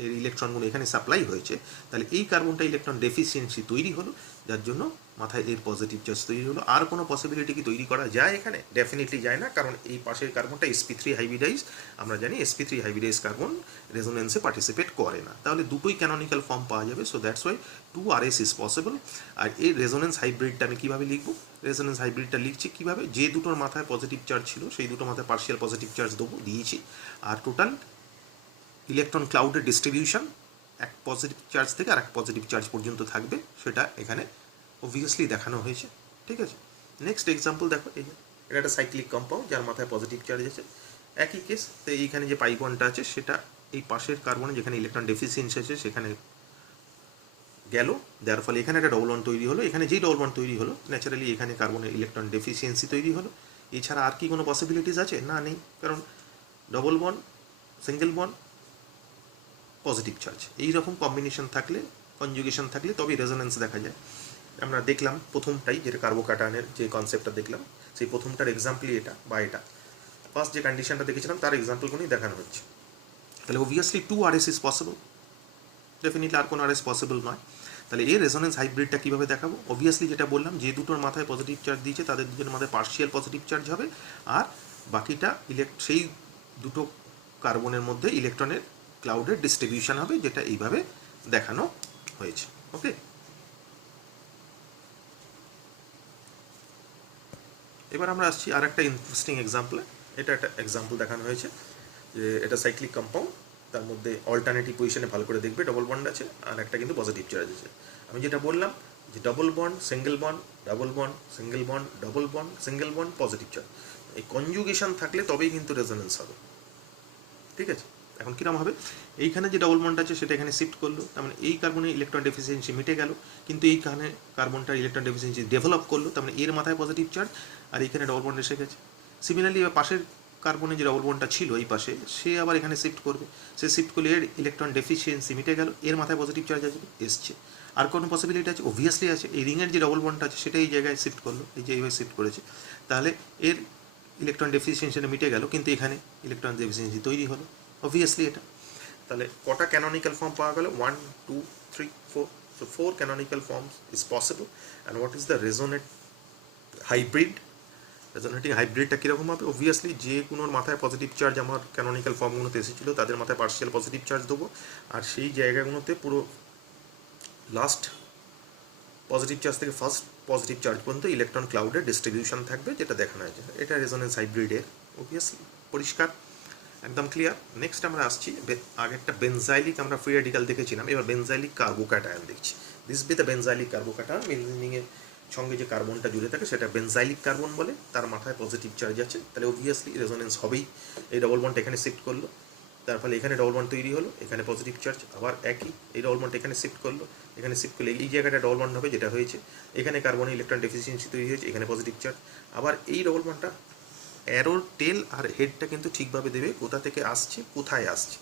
এর ইলেকট্রনগুলো এখানে সাপ্লাই হয়েছে, তাহলে এই কার্বনটা ইলেকট্রন ডেফিসিয়েন্সি তৈরি হলো, যার জন্য মাথায় এর পজিটিভ চার্জ তৈরি হলো। আর কোনো পসিবিলিটি কি তৈরি করা যায় এখানে? ডেফিনেটলি যায় না, কারণ এই পাশের কার্বনটা sp3 হাইব্রিডাইজ। আমরা জানি sp3 হাইব্রিডাইজ কার্বন রেজোনেন্সে পার্টিসিপেট করে না, তাহলে দুটোই ক্যানোনিক্যাল ফর্ম পাওয়া যাবে। So that's why 2 RS is possible. আর এই রেজোনেন্স হাইব্রিডটা আমি কীভাবে লিখবো? রেজোনেন্স হাইব্রিডটা লিখছি কীভাবে, যে দুটোর মাথায় পজিটিভ চার্জ ছিল সেই দুটো মাথায় পার্শিয়াল পজিটিভ চার্জ দেবো, দিয়েছি। আর টোটাল ইলেকট্রন ক্লাউডের ডিস্ট্রিবিউশন এক পজিটিভ চার্জ থেকে আর এক পজিটিভ চার্জ পর্যন্ত থাকবে, সেটা এখানে অবভিয়াসলি দেখানো হয়েছে, ঠিক আছে? নেক্সট এক্সাম্পল দেখো, এই এটা একটা সাইক্লিক কম্পাউন্ড যার মাথায় পজিটিভ চার্জ আছে, একই কেস। তো এইখানে যে পাই বন্ডটা আছে সেটা এই পাশের কার্বনে যেখানে ইলেকট্রন ডেফিসিয়েন্সি আছে সেখানে গেল, যার ফলে এখানে একটা ডবল বন্ড তৈরি হলো। এখানে যেই ডবল বন্ড তৈরি হলো, ন্যাচারালি এখানে কার্বনের ইলেকট্রন ডেফিসিয়েন্সি তৈরি হলো। এছাড়া আর কি কোনো পসিবিলিটিস আছে? না, নেই, কারণ double bond, single bond, positive charge, এইরকম কম্বিনেশন থাকলে, কনজুগেশন থাকলে তবেই রেজোনেন্স দেখা যায়। আমরা দেখলাম প্রথমটাই, যেটা কার্বোক্যাটায়নের যে কনসেপ্টটা দেখলাম, সেই প্রথমটার এক্সাম্পলই এটা বা এটা। ফার্স্ট যে কন্ডিশনটা দেখেছিলাম তার এক্সাম্পলগুলোই দেখানো হচ্ছে। তাহলে obviously 2 RS is possible, definitely আর কোনো RS পসিবল নয়। তাহলে এই রেজোনেন্স হাইব্রিডটা কীভাবে দেখাবো? অবভিয়াসলি যেটা বললাম, যে দুটোর মাথায় পজিটিভ চার্জ দিয়েছে তাদের দুজনের মাথায় পার্শিয়াল পজিটিভ চার্জ হবে, আর বাকিটা সেই দুটো কার্বনের মধ্যে ইলেকট্রনের ক্লাউডের ডিস্ট্রিবিউশন হবে, যেটা এইভাবে দেখানো হয়েছে। ওকে, এবার আমরা আসছি আর একটা ইন্টারেস্টিং এক্সাম্পলে। এটা একটা এক্সাম্পল দেখানো হয়েছে যে এটা সাইক্লিক কম্পাউন্ড, তার মধ্যে অল্টারনেটিভ পজিশনে ভালো করে দেখবে ডবল বন্ড আছে আর একটা কিন্তু পজিটিভ চার্জ আছে। আমি যেটা বললাম যে double bond, single bond, double bond, single bond, double bond, single bond, positive charge, এই কনজুগেশন থাকলে তবেই কিন্তু রেজোনেন্স হবে, ঠিক আছে? এখন কীরকম হবে, এইখানে যে ডবল বন্ড আছে সেটা এখানে শিফট করলো, তার মানে এই কার্বনের ইলেকট্রন ডেফিসিয়েন্সি মিটে গেল, কিন্তু এইখানে কার্বনটার ইলেকট্রন ডেফিসিয়েন্সি ডেভেলপ করলো, তার মানে এর মাথায় পজিটিভ চার্জ আর এইখানে ডবল বন্ড এসে গেছে। সিমিলারলি এবার পাশের কার্বনে যে ডবল বন্ডটা ছিল এই পাশে, সে আবার এখানে শিফট করবে, সে শিফট করলে এর ইলেকট্রন ডেফিসিয়েন্সি মিটে গেল, এর মাথায় পজিটিভ চার্জ আসবে, এসছে। আর কোনো পসিবিলিটি আছে? অবভিয়াসলি আছে, এই রিংয়ের যে ডবল বন্ডটা আছে সেটা এই জায়গায় শিফট করলো, এই যে এইভাবে শিফট করেছে, তাহলে এর ইলেকট্রন ডেফিসিয়েন্সিটা মিটে গেল, কিন্তু এখানে ইলেকট্রন ডেফিসিয়েন্সি তৈরি হলো, অবভিয়াসলি এটা। তাহলে কটা ক্যানোনিক্যাল ফর্ম পাওয়া গেল? 1 2 3 4, so 4 canonical forms is possible. And what is the resonant hybrid? Resonating হাইব্রিডটা কীরকম হবে? অবভিয়াসলি যে কোনোর মাথায় পজিটিভ চার্জ আমার ক্যানোনিক্যাল ফর্মগুলোতে এসেছিলো তাদের মাথায় পার্শিয়াল পজিটিভ চার্জ দেবো, আর সেই জায়গাগুলোতে পুরো লাস্ট পজিটিভ চার্জ থেকে ফার্স্ট পজিটিভ চার্জ পর্যন্ত ইলেকট্রন ক্লাউডের ডিস্ট্রিবিউশন থাকবে, যেটা দেখানো হয়েছে। এটা রেজোনেন্স হাইব্রিডের, অবভিয়াসলি পরিষ্কার, একদম ক্লিয়ার। নেক্সট আমরা আসছি, আগে একটা বেনজাইলিক আমরা ফ্রি রেডিক্যাল দেখেছিলাম, এবার বেনজাইলিক কার্বোক্যাটায়ন দেখছি। দিস বি দ্য বেনজাইলিক কার্বোক্যাটায়ন, বেনজিনের সঙ্গে যে কার্বনটা জুড়ে থাকে সেটা বেনজাইলিক কার্বন বলে, তার মাথায় পজিটিভ চার্জ আছে, তাহলে অবভিয়াসলি রেজোনেন্স হবেই। এই ডবল বন্ড এখানে শিফট করলো, তার ফলে এখানে ডবল বন্ড তৈরি হলো, এখানে পজিটিভ চার্জ, আবার একই এই ডবল বন্ড এখানে শিফট করলো, এখানে শিফট করলে এই জায়গাটা ডবল বন্ড হবে, যেটা হয়েছে এখানে কার্বনের ইলেকট্রন ডেফিসিয়েন্সি তৈরি হয়েছে, এখানে পজিটিভ চার্জ। আবার এই ডবল বন্ডটা অ্যারোর টেল আর হেডটা কিন্তু ঠিকভাবে দেবে, কোথা থেকে আসছে কোথায় আসছে।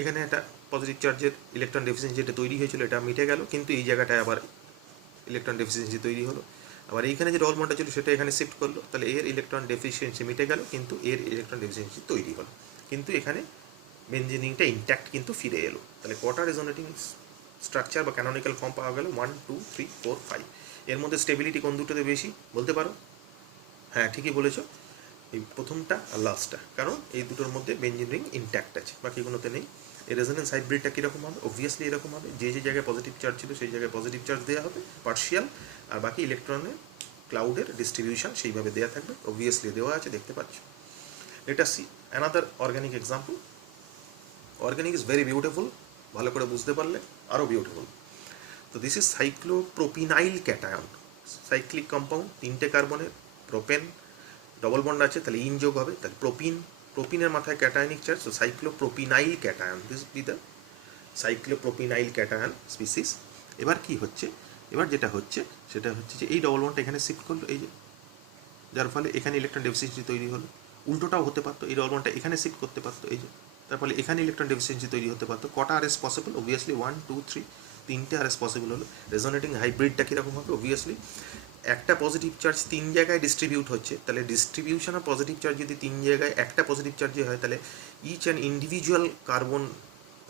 এখানে একটা পজিটিভ চার্জের ইলেকট্রন ডেফিসিয়েন্সি যেটা তৈরি হয়েছিল এটা মিটে গেল, কিন্তু এই জায়গাটায় আবার ইলেকট্রন ডেফিসিয়েন্সি তৈরি হলো। আবার এইখানে যে ডবল বন্ডটা ছিল সেটা এখানে শিফট করলো, তাহলে এর ইলেকট্রন ডেফিসিয়েন্সি মিটে গেল, কিন্তু এর ইলেকট্রন ডেফিসিয়েন্সি তৈরি হলো, কিন্তু এখানে বেনজিনিংটা ইনট্যাক্ট কিন্তু ফিরে এলো। তাহলে কটা রেজোনেটিং স্ট্রাকচার বা ক্যানোনিক্যাল ফর্ম পাওয়া গেল? 1 2 3 4 5। এর মধ্যে স্টেবিলিটি কোন দুটোতে বেশি বলতে পারো? হ্যাঁ, ঠিকই বলেছো, এই প্রথমটা আর লাস্টটা, কারণ এই দুটোর মধ্যে বেনজিন রিং ইনট্যাক্ট আছে, বাকিগুলোতে নেই। এই রেজোনেন্স হাইব্রিডটা কীরকম হবে? অবভিয়াসলি এরকম হবে, যে যে জায়গায় পজিটিভ চার্জ ছিল সেই জায়গায় পজিটিভ চার্জ দেওয়া হবে পার্শিয়াল, আর বাকি ইলেকট্রনের ক্লাউডের ডিস্ট্রিবিউশন সেইভাবে দেওয়া থাকবে, অবভিয়াসলি দেওয়া আছে, দেখতে পাচ্ছ। Let us see another organic example. Organic is very beautiful, ভালো করে বুঝতে পারলে আরও বিউটিফুল। তো this is cyclopropenyl cation, cyclic compound, 3টে কার্বনের, প্রোপেন, ডবল বন্ড আছে, তাহলে ইন যোগ হবে, তাহলে প্রোপিনের মাথায় ক্যাটায়নিক চার্জ, তো cyclopropenyl cation, this be the cyclopropenyl cation species. এবার কি হচ্ছে? এবার যেটা হচ্ছে সেটা হচ্ছে যে এই ডবল বন্ডটা এখানে শিফট করলো, এই যে, যার ফলে এখানে ইলেকট্রন ডেফিসিয়েন্সি তৈরি হলো। উল্টোটাও হতে পারতো, এই ডবল বন্ডটা এখানে শিফট করতে পারতো, এই যে, তার ফলে এখানে ইলেকট্রন ডেফিসিয়েন্সি তৈরি হতে পারতো। কটা আরএস পসিবল? অবভিয়াসলি 1 2 3, 3টে আরএস পসিবল হলো। রেজোনেটিং হাইব্রিডটা কীরকম হবে? অবভিয়াসলি একটা পজিটিভ চার্জ 3 জায়গায় ডিস্ট্রিবিউট হচ্ছে, তাহলে ডিস্ট্রিবিউশন অফ পজিটিভ চার্জ যদি 3 জায়গায় একটা পজিটিভ চার্জে হয়, তাহলে each and individual carbon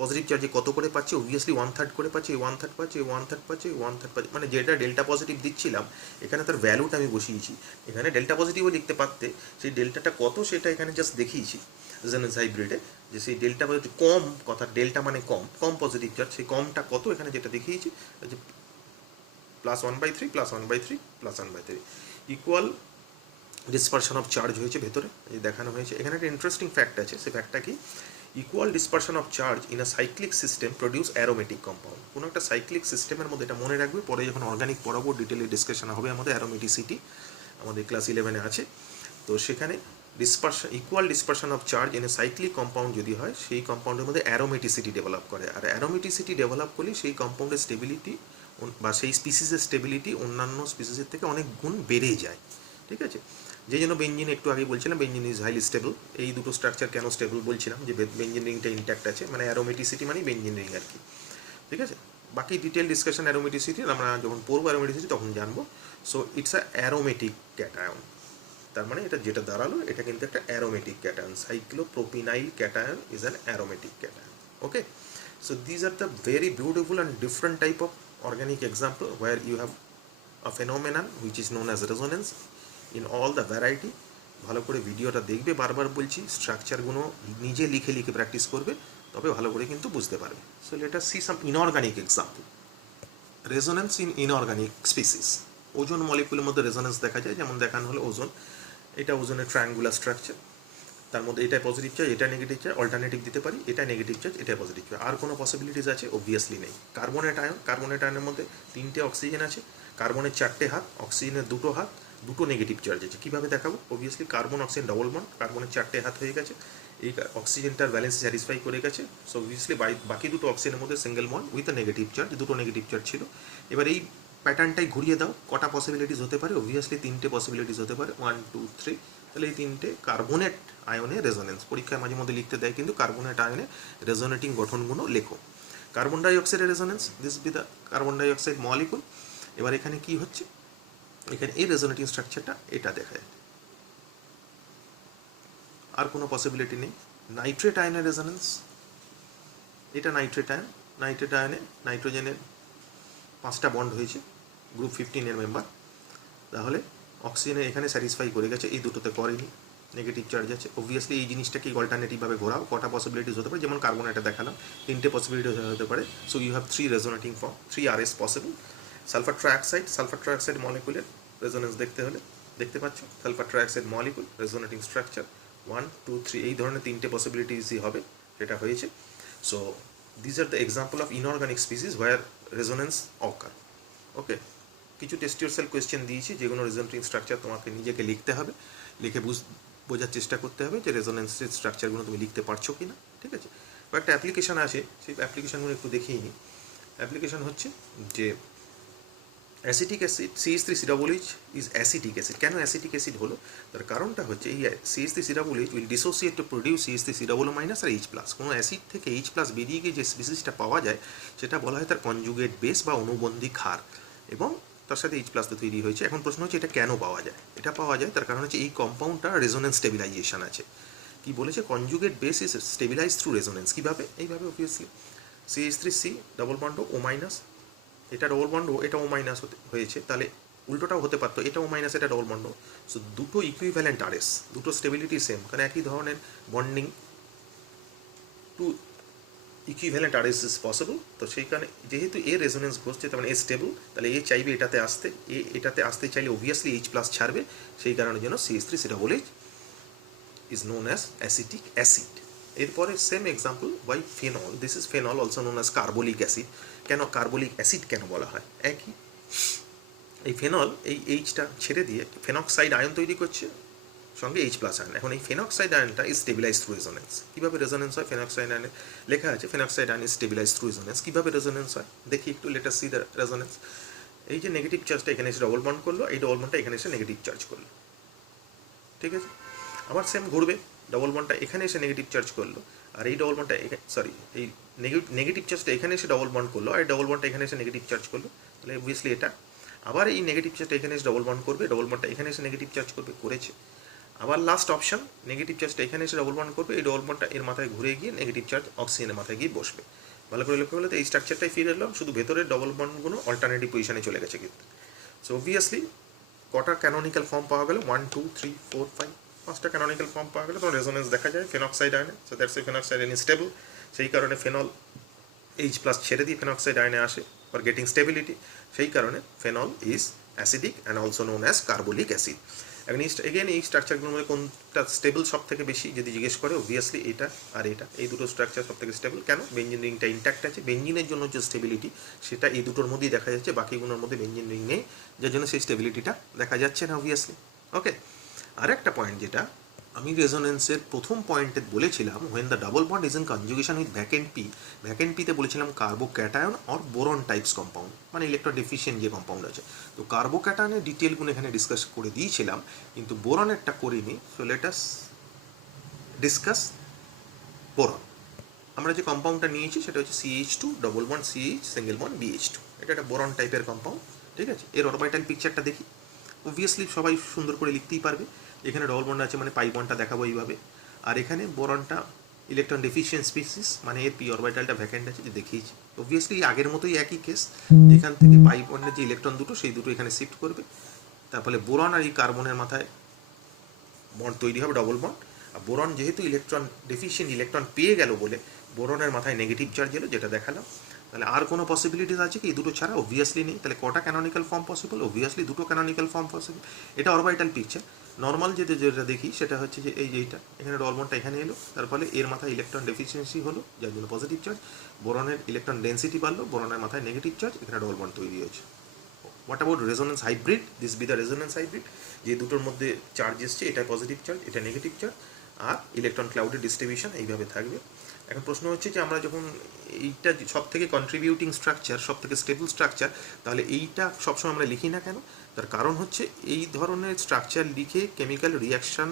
positive চার্জে কত করে পাচ্ছে? অবভিয়াসলি 1/3 করে পাচ্ছে, 1/3 পাচ্ছে, 1/3 পাচ্ছে, 1/3 পাচ্ছে, মানে যেটা ডেল্টা পজিটিভ দিচ্ছিলাম এখানে তার ভ্যালুটা আমি বসিয়েছি, এখানে ডেল্টা পজিটিভও লিখতে পারতে, সেই ডেল্টাটা কত সেটা এখানে জাস্ট দেখিয়েছি রেজোনেন্স হাইব্রিডে, যে সেই ডেল্টা পজিটিভ কম, কথা ডেল্টা মানে কম, কম পজিটিভ চার্জ, সেই কমটা কত এখানে যেটা দেখিয়েছি, যে +1/3 +1/3 +1/3 ইকুয়াল ডিসপারশন অফ চার্জ হয়েছে ভেতরে, এই দেখানো হয়েছে। এখানে একটা ইন্টারেস্টিং ফ্যাক্ট আছে, সেই ফ্যাক্টটা কি? Equal dispersion of charge in a cyclic system produce aromatic compound. কোনো একটা সাইক্লিক সিস্টেমের মধ্যে, এটা মনে রাখবে, পরে যখন অর্গানিক পড়াবো ডিটেলে ডিসকাশন হবে আমাদের, অ্যারোমেটিসিটি আমাদের ক্লাস 11-এ আছে, তো সেখানে equal dispersion of charge in a cyclic compound যদি হয়, সেই কম্পাউন্ডের মধ্যে অ্যারোমেটিসিটি ডেভেলপ করে, আর অ্যারোমেটিসিটি ডেভেলপ করলে সেই কম্পাউন্ডের স্টেবিলিটি বা সেই স্পিসিসের স্টেবিলিটি অন্যান্য স্পিসিসের থেকে অনেক গুণ বেড়ে যায়, ঠিক আছে? যে জন্য বেঞ্জিন, একটু আগে বলছিলাম বেঞ্জিন ইজ হাইলি স্টেবল। এই দুটো স্ট্রাকচার কেন স্টেবল বলছিলাম, যে বেঞ্জিন রিংটা ইনট্যাক্ট আছে, মানে অ্যারোমেটিসিটি মানে বেঞ্জিন রিং আর কি, ঠিক আছে? বাকি ডিটেল ডিসকাশন অ্যারোমেটিসিটি আমরা যখন পড়বো অ্যারোমেটিসিটি তখন জানবো। So it's a aromatic cation, তার মানে এটা যেটা দাঁড়ালো এটা কিন্তু একটা aromatic cation, cyclopropenyl cation is an aromatic cation. Okay, so these are the very beautiful and different type of organic example where you have a phenomenon which is known as resonance in all the variety. ভালো করে ভিডিওটা দেখবে, বারবার বলছি, স্ট্রাকচারগুলো নিজে লিখে লিখে practice করবে, তবে ভালো করে কিন্তু বুঝতে পারবে। So let us see some inorganic example. Resonance in inorganic species. ওজন মলিকুলের মধ্যে রেজোনেন্স দেখা যায়, যেমন দেখানো হলো ওজন, এটা ওজনের ট্রায়াঙ্গুলার স্ট্রাকচার, তার মধ্যে এটা পজিটিভ চার্জ, এটা নেগেটিভ চার্জ, অল্টারনেটিভ দিতে পারি, এটা নেগেটিভ চার্জ, এটা পজিটিভ চার্জ, আর কোনো পসিবিলিটিস আছে? অবভিয়াসলি নেই। কার্বনেট আয়নের মধ্যে 3টে অক্সিজেন আছে, কার্বনের 4টে হাত, অক্সিজেনের 2টো হাত, দুটো নেগেটিভ চার্জ আছে। কীভাবে দেখাবো? Obviously carbon oxygen double bond, কার্বনের 4টে হাত হয়ে গেছে, এই অক্সিজেনটার ব্যালেন্স স্যাটিসফাই করে গেছে। সো অবভিয়াসলি বাকি দুটো অক্সিজেনের মধ্যে single bond with a negative charge, দুটো নেগেটিভ চার্জ ছিল। এবার এই প্যাটার্নটাই ঘুরিয়ে দাও, কটা পসিবিলিটিস হতে পারে? অবভিয়াসলি 3টে পসিবিলিটিস হতে পারে, 1 2 3। তাহলে এই 3টে কার্বনেট আয়নে রেজোনেন্স, পরীক্ষায় মাঝে মধ্যে লিখতে দেয় কিন্তু কার্বনেট আয়নে রেজোনেটিং গঠনগুলো লেখো। কার্বন ডাইঅক্সাইডের resonance, this be the carbon dioxide molecule. এবার এখানে কি হচ্ছে, এখানে এই রেজোনেটিং স্ট্রাকচারটা এটা দেখা যায়, আর কোনো পসিবিলিটি নেই। নাইট্রেট আয়নের রেজোনেন্স, এটা নাইট্রেট আয়ন, নাইট্রেট আয়নে নাইট্রোজেনের 5টা বন্ড হয়েছে, গ্রুপ 15 মেম্বার, তাহলে অক্সিজেনে এখানে স্যাটিসফাই করে গেছে, এই দুটোতে করেনি, নেগেটিভ চার্জ আছে। অবভিয়াসলি এই জিনিসটাকে অল্টারনেটিভভাবে ঘোরাও, কটা পসিবিলিটিস হতে পারে? যেমন কার্বনেটে দেখালাম 3টে পসিবিলিটিস হতে পারে। So you have 3 resonating form, 3 RS possible. Sulphur trioxide মলিকুলের রেজোনেন্স দেখতে হলে দেখতে পাচ্ছ, sulphur trioxide molecule resonating structure 1 2 3, এই ধরনের 3টে পসিবিলিটিসই হবে, সেটা হয়েছে। So this are the example of inorganic species where resonance occur. Okay, কিছু টেস্ট ইয়োরসেলফ কোয়েশ্চেন দিয়েছি, যেগুলো রেজোনেটিং স্ট্রাকচার তোমাকে নিজেকে লিখতে হবে, লিখে বোঝার চেষ্টা করতে হবে যে রেজোনেন্সের স্ট্রাকচারগুলো তুমি লিখতে পারছো কি না। ঠিক আছে, কয়েকটা অ্যাপ্লিকেশান আছে, সেই অ্যাপ্লিকেশানগুলো একটু দেখিয়ে নিই। অ্যাপ্লিকেশান হচ্ছে যে acetic acid CH3COOH is acetic acid. কেন অ্যাসিটিক অ্যাসিড হলো? তার কারণটা হচ্ছে এই CH3COOH will dissociate to produce CH3COO- আর H+। কোনো অ্যাসিড থেকে H+ বেরিয়ে গিয়ে যে স্পিসিসটা পাওয়া যায় সেটা বলা হয় তার কনজুগেট বেস বা অনুবন্ধী ক্ষার, এবং তার সাথে H+ তৈরি হয়েছে। এখন প্রশ্ন হচ্ছে এটা কেন পাওয়া যায়? এটা পাওয়া যায় তার কারণ হচ্ছে এই কম্পাউন্ডটা রেজোনেন্স স্টেবিলাইজেশন আছে। কি বলেছে? Conjugate base is stabilize through resonance. কীভাবে? এইভাবে obviously CH3C double bond O-, এটা ডবল বন্ড এটা O- হয়েছে, তাহলে উল্টোটাও হতে পারতো, এটা O-, এটা ডবল বন্ড। সো দুটো ইকুইভ্যালেন্ট RS, দুটো স্টেবিলিটি সেম, কারণ একই ধরনের bonding, two equivalent RS is possible. তো সেইখানে যেহেতু এ রেজোনেন্স ঘটছে, তার মানে এ স্টেবল, তাহলে এ চাইবে এটাতে আসতে, এটাতে আসতে চাইলে অবভিয়াসলি H+ ছাড়বে, সেই কারণের জন্য CH3COOH is known as acetic acid. এরপরে same example by phenol, this is phenol also known as carbolic acid. কেন কার্বলিক অ্যাসিড কেন বলা হয়? একই, এই ফেনল এই এইচটা ছেড়ে দিয়ে ফেনক্সাইড আয়ন তৈরি করছে, সঙ্গে H+ আয়ন। এখন এই ফেনক্সাইড আয়নটা ইজ স্টেবিলাইজ থ্রু রেজোনেন্স। কীভাবে রেজোনেন্স হয়? ফেনক্সাইড আয়নে লেখা আছে phenoxide ion is stabilize through resonance. কীভাবে রেজোনেন্স হয় দেখি একটু, let us see the resonance. এই যে নেগেটিভ চার্জটা এখানে এসে ডবল বন্ড করলো, এই ডবল বন্ডটা এখানে এসে নেগেটিভ চার্জ করলো, ঠিক আছে। আবার সেম ঘুরবে, ডবল বন্ডটা এখানে এসে নেগেটিভ চার্জ করলো, আর এই ডবল বন্ডটা এই নেগেটিভ চার্জটা এখানে এসে ডবল বন্ড করলো, আর ডবল বন্ডটা এখানে এসে নেগেটিভ চার্জ করলো, তাহলে অবভিয়াসলি এটা আবার এই নেগেটিভ চার্জটা এখানে এসে ডবল বন্ড করবে, ডবল বন্ডটা এখানে এসে নেগেটিভ চার্জ করবে, করেছে। আবার লাস্ট অপশন, নেগেটিভ চার্জটা এখানে এসে ডবল বন্ড করবে, এই ডবল বন্ডটা এর মাথায় ঘুরে গিয়ে নেগেটিভ চার্জ অক্সিজেনের মাথায় গিয়ে বসবে। ভালো করে লক্ষ্য করলে তো এই স্ট্রাকচারটাই ফিরে এলাম, শুধু ভেতরের ডবল বন্ডগুলো অল্টারনেটিভ পজিশনে চলে গেছে কিন্তু। সো অবভিয়াসলি কটা ক্যানোনিক্যাল ফর্ম পাওয়া গেল? 1 2 3 4 5, 5টা ক্যানোনিক্যাল ফর্ম পাওয়া গেলে, তখন রেজোনেন্স দেখা যায় ফেনক্সাইড আয়নে। So that's a phenoxide ion is stable, সেই কারণে ফেনল H+ ছেড়ে দিয়ে ফেনক্সাইড আয়নে আসে ফর গেটিং স্টেবিলিটি, সেই কারণে phenol is acidic and also known as carbolic acid. Again এই স্ট্রাকচারগুলোর মধ্যে কোনটা স্টেবল সব থেকে বেশি যদি জিজ্ঞেস করে, অবভিয়াসলি এটা আর এটা, এই দুটো স্ট্রাকচার সব থেকে স্টেবল। কেন? বেঞ্জিন রিংটা ইন্ট্যাক্ট আছে, বেঞ্জিনের জন্য যে স্টেবিলিটি সেটা এই দুটোর মধ্যেই দেখা যাচ্ছে, বাকিগুলোর মধ্যে বেঞ্জিন রিং নেই, যার জন্য সেই স্টেবিলিটিটা দেখা যাচ্ছে না অবভিয়াসলি। ওকে, আরেকটা পয়েন্ট যেটা আমি রেজোনেন্সের প্রথম পয়েন্টে বলেছিলাম, when the double bond is in conjugation with vacant পিতে বলেছিলাম carbocation or boron types compound, মানে ইলেকট্রন ডেফিশিয়েন্ট যে কম্পাউন্ড আছে। তো কার্বোক্যাটায়নের ডিটেলগুলো এখানে ডিসকাস করে দিয়েছিলাম, কিন্তু বোরনেরটা করিনি। So let us discuss boron. আমরা যে কম্পাউন্ডটা নিয়েছি সেটা হচ্ছে CH2 double bond CH single bond BH2, এটা একটা বোরন টাইপের কম্পাউন্ড, ঠিক আছে। এর অরবিটাল পিকচারটা দেখি, অবভিয়াসলি সবাই সুন্দর করে লিখতেই পারবে। এখানে ডবল বন্ড আছে মানে পাই বন্ডটা দেখাবো এইভাবে, আর এখানে বোরনটা ইলেকট্রন ডেফিশিয়েন্ট স্পিসিস, মানে এর পি অরবিটালটা ভ্যাকেন্ট আছে, যে দেখিয়েছি। অবভিয়াসলি আগের মতোই একই কেস, এখান থেকে পাই বন্ডের যে ইলেকট্রন দুটো সেই দুটো এখানে শিফট করবে, তারপরে বোরন আর এই কার্বনের মাথায় বন্ড তৈরি হবে ডবল বন্ড। আর বোরন যেহেতু ইলেকট্রন ডেফিশিয়েন্ট ইলেকট্রন পেয়ে গেল বলে বোরনের মাথায় নেগেটিভ চার্জ এলো, যেটা দেখালাম। তাহলে আর কোনো পসিবিলিটিস আছে কি? এই দুটো ছাড়া অবভিয়াসলি নেই। তাহলে কটা ক্যানোনিক্যাল ফর্ম পসিবল? অবভিয়াসলি দুটো ক্যানোনিক্যাল ফর্ম পসিবল। এটা অরবিটাল পিকচার। নর্মাল যেটা দেখি সেটা হচ্ছে যে এই যেটা এখানে ডবল বন্ডটা এখানে এলো, তার ফলে এর মাথায় ইলেকট্রন ডেফিসিয়েন্সি হলো, যার জন্য পজিটিভ চার্জ। বোরনের ইলেকট্রন ডেন্সিটি বাড়লো, বোরনের মাথায় নেগেটিভ চার্জ, এখানে ডবল বন্ড তৈরি হয়েছে। What about resonance hybrid? This be the resonance hybrid, যে দুটোর মধ্যে চার্জ এসছে, এটা পজিটিভ চার্জ, এটা নেগেটিভ চার্জ, আর ইলেকট্রন ক্লাউডের ডিস্ট্রিবিউশন এইভাবে থাকবে। এখন প্রশ্ন হচ্ছে যে আমরা যখন এইটা সব থেকে কন্ট্রিবিউটিং স্ট্রাকচার, সব থেকে স্টেবল স্ট্রাকচার, তাহলে এইটা সবসময় আমরা লিখি না কেন? তার কারণ হচ্ছে এই ধরনের স্ট্রাকচার লিখে কেমিক্যাল রিয়াকশান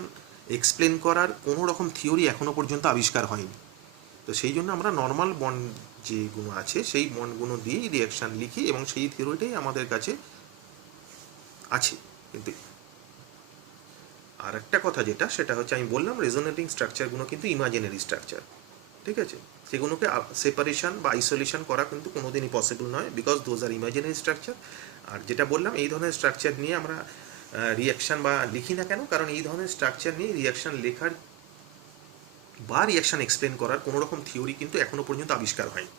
এক্সপ্লেন করার কোনো রকম থিওরি এখনও পর্যন্ত আবিষ্কার হয়নি। তো সেই জন্য আমরা নর্মাল বন্ড যেগুলো আছে সেই বন্ডগুলো দিয়েই রিয়াকশান লিখি, এবং সেই থিওরিটাই আমাদের কাছে আছে। কিন্তু আর একটা কথা যেটা, সেটা হচ্ছে আমি বললাম রেজোনেটিং স্ট্রাকচারগুলো কিন্তু ইমাজিনারি স্ট্রাকচার, ঠিক আছে? সেগুলোকে সেপারেশন বা আইসোলেশন করা কিন্তু কোনোদিনই পসিবল নয়, because those are imaginary structure. আর যেটা বললাম, এই ধরনের স্ট্রাকচার নিয়ে আমরা রিয়াকশান বা লিখি না কেন? কারণ এই ধরনের স্ট্রাকচার নিয়ে রিয়াকশান লেখার বা রিয়াকশান এক্সপ্লেন করার কোনো রকম থিওরি কিন্তু এখনও পর্যন্ত আবিষ্কার হয়নি।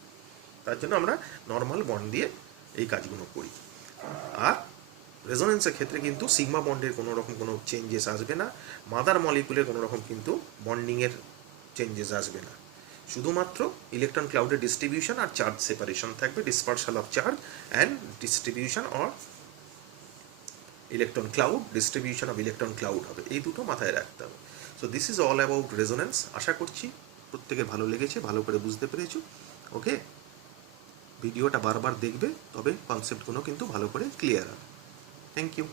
তার জন্য আমরা নর্মাল বন্ড দিয়ে এই কাজগুলো করি। আর রেজোনেন্সের ক্ষেত্রে কিন্তু সিগমা বন্ডের কোনো রকম কোনো চেঞ্জেস আসবে না, মাদার মলিকুলের কোনো রকম কিন্তু বন্ডিংয়ের চেঞ্জেস আসবে না। শুধুমাত্র ইলেকট্রন ক্লাউডের ডিস্ট্রিবিউশন আর চার্জ সেপারেশন থাকবে, dispersal of charge and distribution or electron cloud, distribution of electron cloud হবে। এই দুটো মাথায় রাখতে হবে। So this is all about resonance. আশা করছি প্রত্যেকের ভালো লেগেছে, ভালো করে বুঝতে পেরেছো। ওকে, ভিডিওটা বারবার দেখবে, তবে কনসেপ্টগুলো কিন্তু ভালো করে ক্লিয়ার হবে। Thank you.